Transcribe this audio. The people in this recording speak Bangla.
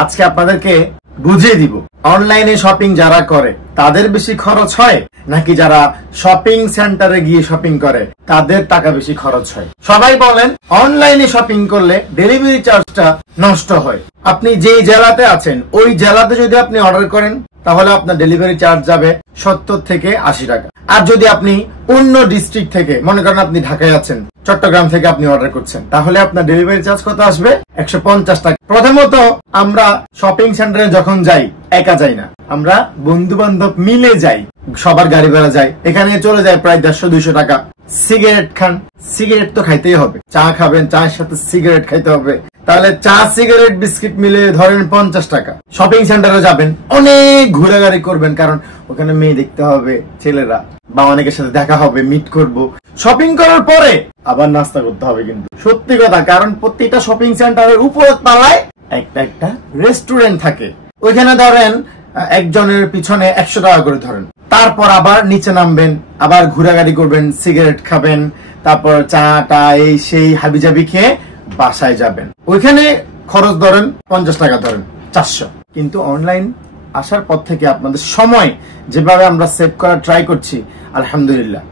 আজকে আপনাদেরকে বুঝিয়ে দিব অনলাইনে শপিং যারা করে তাদের বেশি খরচ হয় নাকি যারা শপিং সেন্টারে গিয়ে শপিং করে তাদের টাকা বেশি খরচ হয়। সবাই বলেন অনলাইনে শপিং করলে ডেলিভারি চার্জটা নষ্ট হয়। আপনি যেই জেলাতে আছেন ওই জেলাতে যদি আপনি অর্ডার করেন তাহলে আপনার ডেলিভারি চার্জ যাবে 70 থেকে 80 টাকা। আর যদি আপনি অন্য ডিস্ট্রিক্ট থেকে, মনে করেন আপনি ঢাকায় আছেন, চট্টগ্রাম থেকে আপনি অর্ডার করছেন, তাহলে আপনার ডেলিভারি চার্জ কত আসবে? 150 টাকা। প্রথমত আমরা শপিং সেন্টারে যখন যাই একা যাই না, আমরা বন্ধু বান্ধব মিলে যাই, সবার গাড়ি ভাড়া যায়, এখানে চলে যায় প্রায় 150-200 টাকা। সিগারেট খান, সিগারেট তো খাইতেই হবে, চা খাবেন, চায়ের সাথে সিগারেট খাইতে হবে, তাহলে চা সিগারেট বিস্কিট মিলে ধরেন 50 টাকা। শপিং সেন্টারে যাবেন, অনেক ঘোরাঘুরি করবেন, কারণ ওখানে মেয়ে দেখতে হবে, ছেলেরা বা অনেকের সাথে দেখা হবে, মিট করব। শপিং করার পরে আবার নাস্তা করতে হবে, কিন্তু সত্যি কথা, কারণ প্রত্যেকটা শপিং সেন্টারের উপর তলায় একটা রেস্টুরেন্ট থাকে। ওইখানে ধরেন একজনের পিছনে 100 টাকা করে ধরেন, তারপর আবার নিচে নামবেন, আবার ঘোরাঘুরি করবেন, সিগারেট খাবেন, তারপর চা টা এই সেই হাবিজাবি খেয়ে বাসায় যাবেন। ওইখানে খরচ ধরেন 50 টাকা, ধরেন 400। কিন্তু অনলাইন আসার পর থেকে আপনাদের সময় যেভাবে আমরা সেভ করার ট্রাই করছি, আলহামদুলিল্লাহ